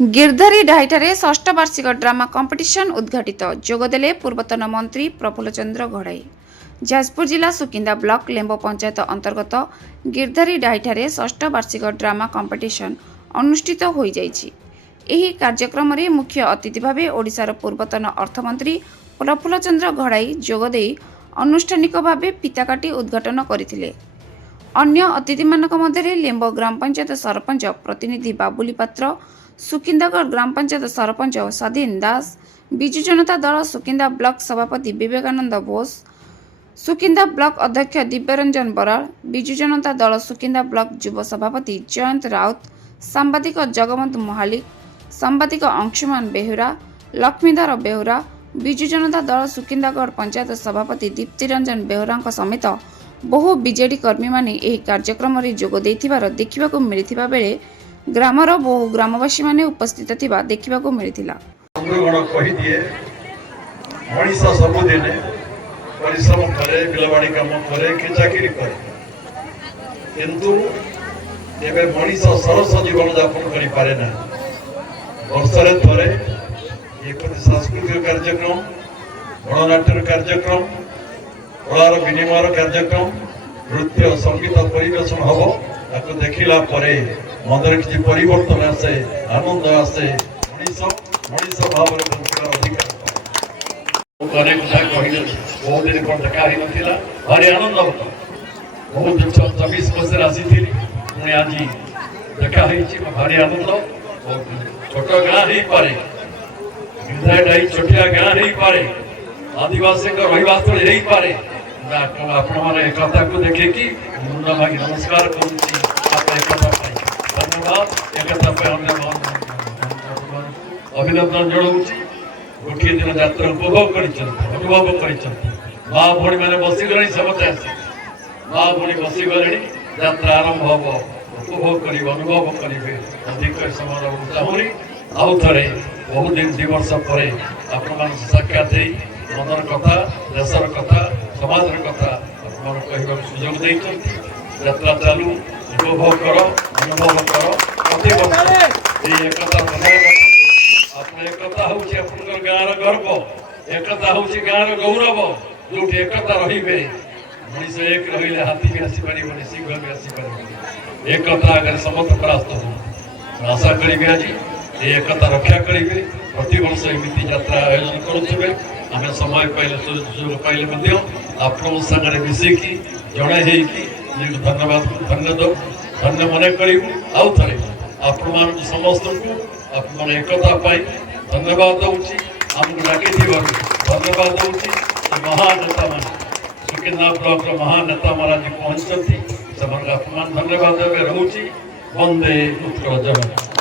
गिरधारी डाइठारे षष्ठ वार्षिक drama competition उद्घाटित जोगदेले पूर्वतन मंत्री प्रफुल्ल चंद्र घड़ाई। जाजपुर जिला सुकिंदा ब्लॉक लेम्बो पंचायत अंतर्गत गिरधारी डाइठारे षष्ठ वार्षिक ड्रामा कंपिटिशन अनुष्ठित हो जाइछि। एही कार्यक्रम रे मुख्य अतिथि भावे ओडिशार पूर्वतन अर्थमंत्री प्रफुल्ल चंद्र घड़ाई जोगदे अनुष्ठानिक भावे फीताकाटी उद्घाटन करथिले। अन्य अतिथि मानक मध्य लेम्बो ग्राम पंचायत सरपंच प्रतिनिधि बाबुली पात्र, सुकिंदागढ़ ग्राम पंचायत सरपंच स्वाधीन दास, बिजु जनता दल सुकिंदा ब्लॉक सभापति विवेकानंद बोस, सुकिंदा ब्लॉक अध्यक्ष दिव्यरंजन बराड़, बिजु जनता दल सुकिंदा ब्लॉक युव सभापति जयंत राउत, सांबादिक जगबंधु महालिक, सांबादिक अंशुमान बेहुरा, लक्ष्मीधर बेहुरा, बिजु जनता दल सुकिंदागढ़ पंचायत सभापति दीप्तिरंजन बेहुरा समेत बहु बीजेडी कर्मी माने एही कार्यक्रम रे जोग देथिबार देखिबाकू मिलिथिबा बेले ग्रामर बहु ग्रामवासी माने उपस्थित थिबा देखिबाकू मिलिथिला। गुण कहि दिए मनीष सब दिन परिश्रम करे, बिलवाड़ी काम करे कि चाकरी करे, किंतु एबे मनीष सरस जीवन यापन करि पारे ना। वर्षरे थरे एक सांस्कृतिक कार्यक्रम, गणनाट्य कार्यक्रम, कलार विनिमय कार्यक्रम, नृत्य संगीत परिवेशन हम ताको देखिला परे मनरे किसी परिवर्तन आसे, आनंद आसे, मनीष भाव अधिकार अनेक कहले बहुत दिन पर देखा ही नथिला, भारी आनंद होता। बहुत 24 वर्ष आसी थी आज देखा भारी आनंद। छोट गाँ ही पारे, छोटिया गाँ ही पारे, आदिवासी रहीस्थल नहीं पारे। एकता को देखे कि मुंडा भागी नमस्कार करुच्ची एकता धन्यवाद। एकता अभिनंदन जनाऊँगी। गोटे दिन यात्रा उपभोग अनुभव कर माँ भौणी मैंने बसीगले समस्ते आस माँ भौणी बसीगले यात्रा आरंभ हम उपभोग कर अनुभव करेंगे। अधिक समय चाहूनी आउ थे बहुत दिन 2 वर्ष पर आपण साक्षात मनर कथा, देशर कथा, समाज कथा आप कह सुजोग देते। यात्रा चालू, उपभोग कर, अनुभव कर। प्रति वर्ष एकता बनाए एकता हूँ गाँव गर्व, एकता हूँ गाँव गौरव। जो एकता रे मनीष एक रही हाथी भी आसी पार, सिंह भी आसी पार। एकता आगे समस्त परास्त हो आशा करेंगे। आज ये एकता रक्षा करेंगे। प्रति वर्ष एमती यात्रा आयोजन करुवे। आम समय पाइले सुजोग पाइले आपण सागर मिसिकी जड़े धन्यवाद धन्य मन करूँ। आउ थे आपण समस्त को आप एकता पाई धन्यवाद दूसरी। आमको डाकी धन्यवाद दूसरी। महानेता मान सुकिंदा ब्लॉक महानेता महाराज पहुंचती से धन्यवाद रोचे। वंदे उत्कल जन।